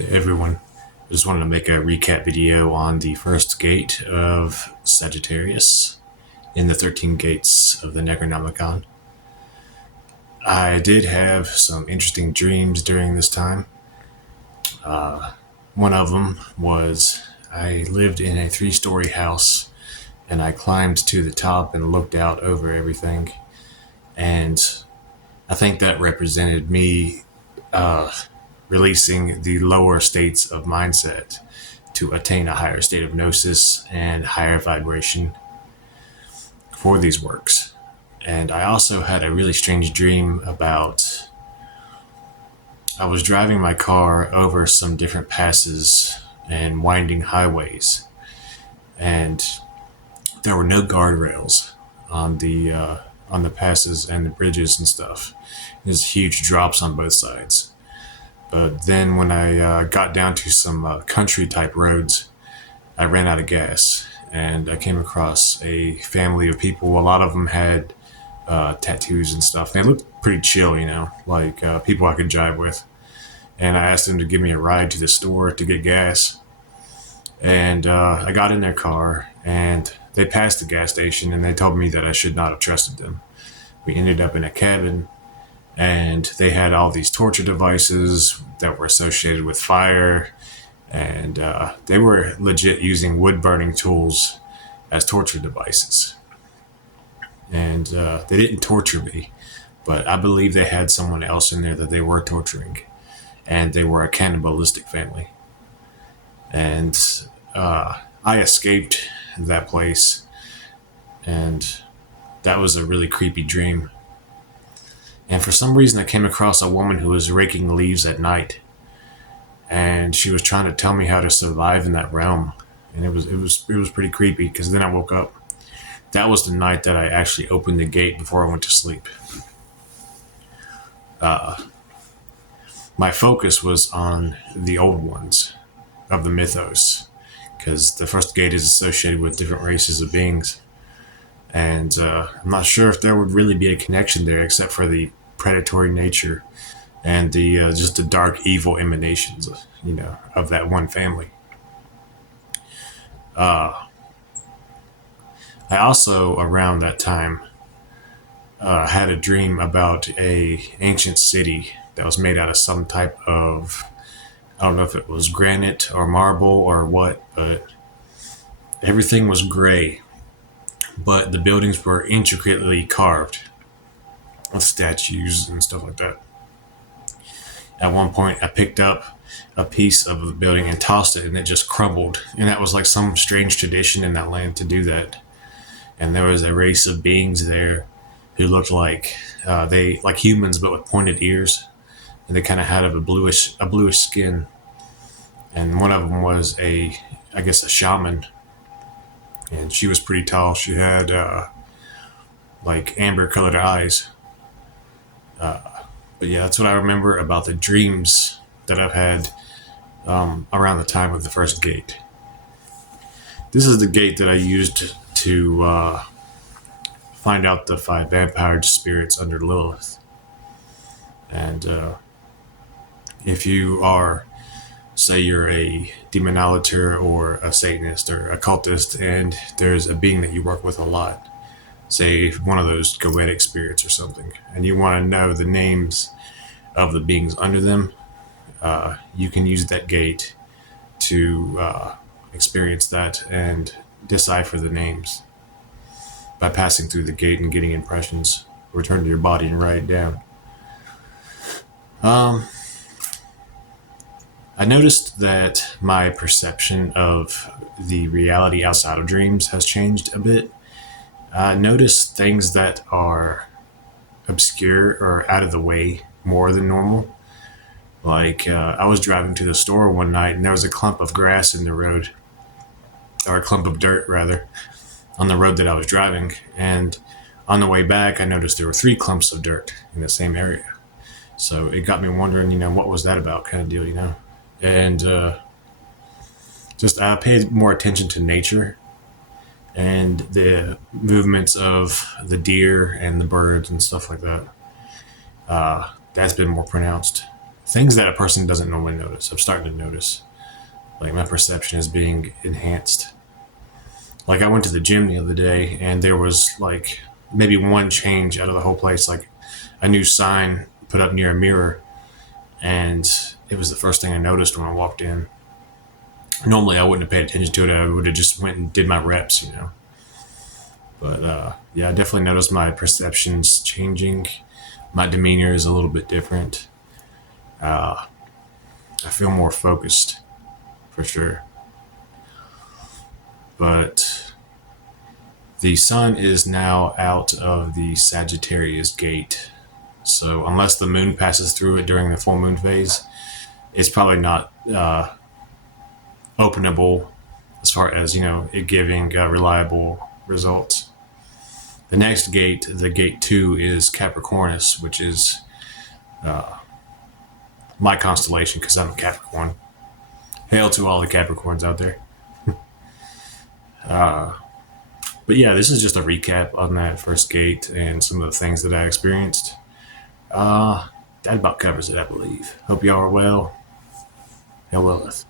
Everyone. I just wanted to make a recap video on the first gate of Sagittarius in the 13 gates of the Necronomicon. I did have some interesting dreams during this time. One of them was I lived in a 3-story house and I climbed to the top and looked out over everything. And I think that represented me releasing the lower states of mindset to attain a higher state of gnosis and higher vibration for these works. And I also had a really strange dream about I was driving my car over some different passes and winding highways, and there were no guardrails on the passes and the bridges and stuff. There's huge drops on both sides. But then when I got down to some country type roads, I ran out of gas and I came across a family of people. A lot of them had tattoos and stuff. They looked pretty chill, like people I could jive with. And I asked them to give me a ride to the store to get gas. And I got in their car and they passed the gas station and they told me that I should not have trusted them. We ended up in a cabin and they had all these torture devices that were associated with fire, and they were legit using wood burning tools as torture devices. And they didn't torture me, but I believe they had someone else in there that they were torturing, and they were a cannibalistic family. And I escaped that place, and that was a really creepy dream. And for some reason, I came across a woman who was raking leaves at night, and she was trying to tell me how to survive in that realm. And it was pretty creepy because then I woke up. That was the night that I actually opened the gate before I went to sleep. My focus was on the old ones of the mythos, because the first gate is associated with different races of beings. And I'm not sure if there would really be a connection there, except for the predatory nature and the just the dark evil emanations, of that one family. I also, around that time, had a dream about a ancient city that was made out of some type of, I don't know if it was granite or marble or what, but everything was gray. But the buildings were intricately carved with statues and stuff like that. At one point, I picked up a piece of the building and tossed it, and it just crumbled. And that was like some strange tradition in that land to do that. And there was a race of beings there who looked like they like humans, but with pointed ears, and they kind of had a bluish skin. And one of them was I guess a shaman, and she was pretty tall. She had like amber colored eyes. But yeah, that's what I remember about the dreams that I've had around the time of the first gate. This is the gate that I used to find out the 5 vampire spirits under Lilith. And if you are, say you're a demonolator or a Satanist or occultist, and there's a being that you work with a lot, say one of those goetic spirits or something, and you want to know the names of the beings under them, you can use that gate to experience that and decipher the names by passing through the gate and getting impressions. Return to your body and write it down. I noticed that my perception of the reality outside of dreams has changed a bit. I noticed things that are obscure or out of the way more than normal. Like I was driving to the store one night and there was a clump of grass in the road, or a clump of dirt rather, on the road that I was driving. And on the way back, I noticed there were 3 clumps of dirt in the same area. So it got me wondering, what was that about, kind of deal, And just I paid more attention to nature and the movements of the deer and the birds and stuff like that. That's been more pronounced things that a person doesn't normally notice. I'm starting to notice. Like my perception is being enhanced. Like I went to the gym the other day and there was like maybe one change out of the whole place, like a new sign put up near a mirror, and it was the first thing I noticed when I walked in. Normally I wouldn't have paid attention to it. I would have just went and did my reps, you know. But yeah, I definitely noticed my perceptions changing. My demeanor is a little bit different. I feel more focused for sure. But the sun is now out of the Sagittarius gate. So unless the moon passes through it during the full moon phase, it's probably not openable as far as, you know, it giving reliable results. The next gate, the gate 2, is Capricornus, which is my constellation because I'm a Capricorn. Hail to all the Capricorns out there. But yeah, this is just a recap on that first gate and some of the things that I experienced. That about covers it, I believe. Hope y'all are well. Hell Lilith.